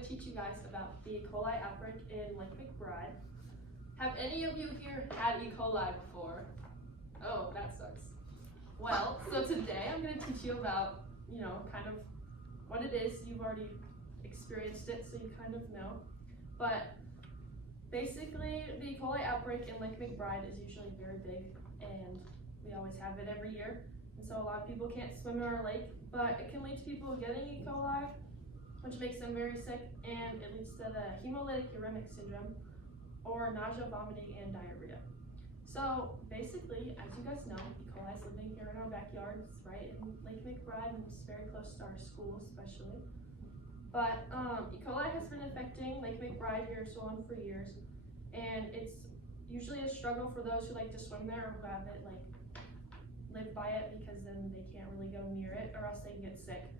to teach you guys about the E. coli outbreak in Lake McBride. Have any of you here had E. coli before? Oh, that sucks. Well, so today I'm going to teach you about, kind of what it is. You've already experienced it, so you kind of know. But basically, the E. coli outbreak in Lake McBride is usually very big, and we always have it every year. And so a lot of people can't swim in our lake, but it can lead to people getting E. coli, which makes them very sick, and it leads to the hemolytic uremic syndrome, or nausea, vomiting, and diarrhea. So basically, as you guys know, E. coli is living here in our backyards, right in Lake McBride, and it's very close to our school especially. But E. coli has been infecting Lake McBride here Solon for years, and it's usually a struggle for those who like to swim there or who have it live by it, because then they can't really go near it or else they can get sick.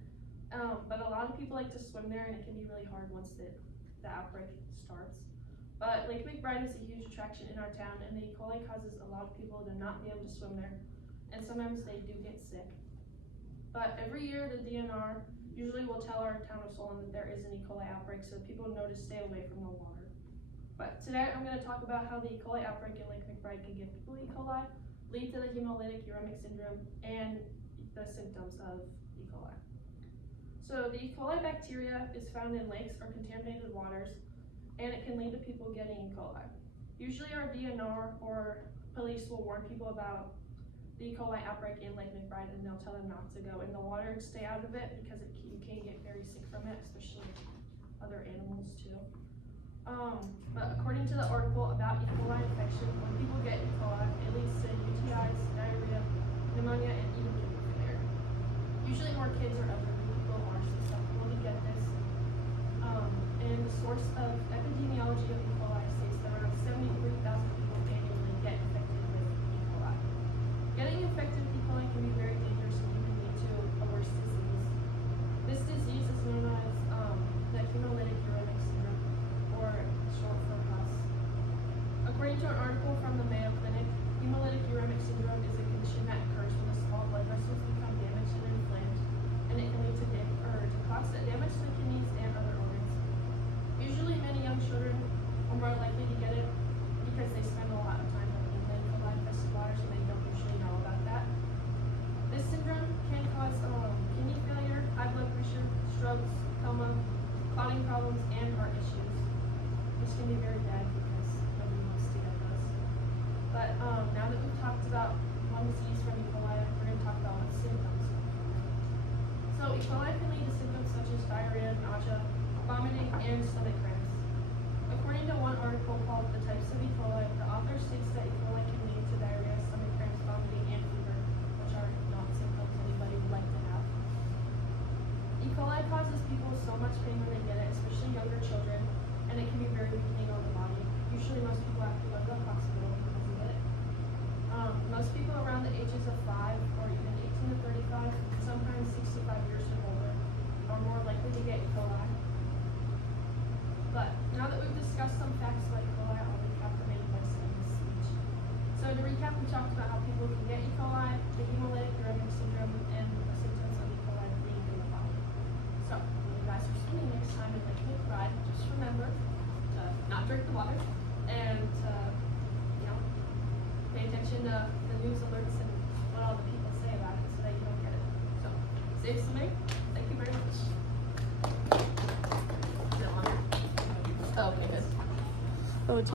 But a lot of people like to swim there, and it can be really hard once the outbreak starts. But Lake McBride is a huge attraction in our town, and the E. coli causes a lot of people to not be able to swim there, and sometimes they do get sick. But every year the DNR usually will tell our town of Solon that there is an E. coli outbreak, so people know to stay away from the water. But today I'm going to talk about how the E. coli outbreak in Lake McBride can give people E. coli, lead to the hemolytic uremic syndrome, and the symptoms of E. coli. So the E. coli bacteria is found in lakes or contaminated waters, and it can lead to people getting E. coli. Usually our DNR or police will warn people about the E. coli outbreak in Lake McBride, and they'll tell them not to go in the water and stay out of it, because you can get very sick from it, especially other animals too. But according to the article about E. coli infection, when people get E. coli, it leads to UTIs, diarrhea, pneumonia, and even liver failure. Usually more kids or elderly people are susceptible to get this. And the source of epidemiology of E. coli states that around 73,000 people annually get infected with E. coli. Getting infected with E. coli can be very dangerous and even lead to a worse disease. This disease is known as the hemolytic uremic syndrome, or short for HUS. According to an article from the Mayo Clinic, hemolytic uremic syndrome is a condition that occurs when the small blood vessels become damaged and inflamed, and it can lead to constant damage to the kidneys and other organs. Usually many young children are more likely to get it because they spend a lot of time in the E. coli infested waters, and they don't usually know about that. This syndrome can cause kidney failure, high blood pressure, strokes, coma, clotting problems, and heart issues, which can be very bad because nobody wants to get those. But now that we've talked about one disease from E. coli, we're going to talk about what symptoms. So E. coli can lead to symptoms such as diarrhea, nausea, vomiting, and stomach cramps. According to one article called The Types of E. coli, the author states that E. coli can lead to diarrhea, stomach cramps, vomiting, and fever, which are not symptoms anybody would like to have. E. coli causes people so much pain when they get it, especially younger children, and it can be very weakening on the body. Usually most people have to go to the hospital because of it. Most people around the ages of 5 or even 18 to 35, sometimes 65 years or older, are more likely to get E. coli. But now that we've discussed some facts about E. coli, I'll recap the main points in this speech. So to recap, we talked about how people can get E. coli, the hemolytic uremic syndrome, and the symptoms of E. coli being in the body. So when you guys are swimming next time in Lake McBride, just remember to not drink the water, and to, pay attention to the news alerts and what all the people say about it so that you don't get it. So, safe swimming. Thank you very much. Is it longer? Oh, okay, good.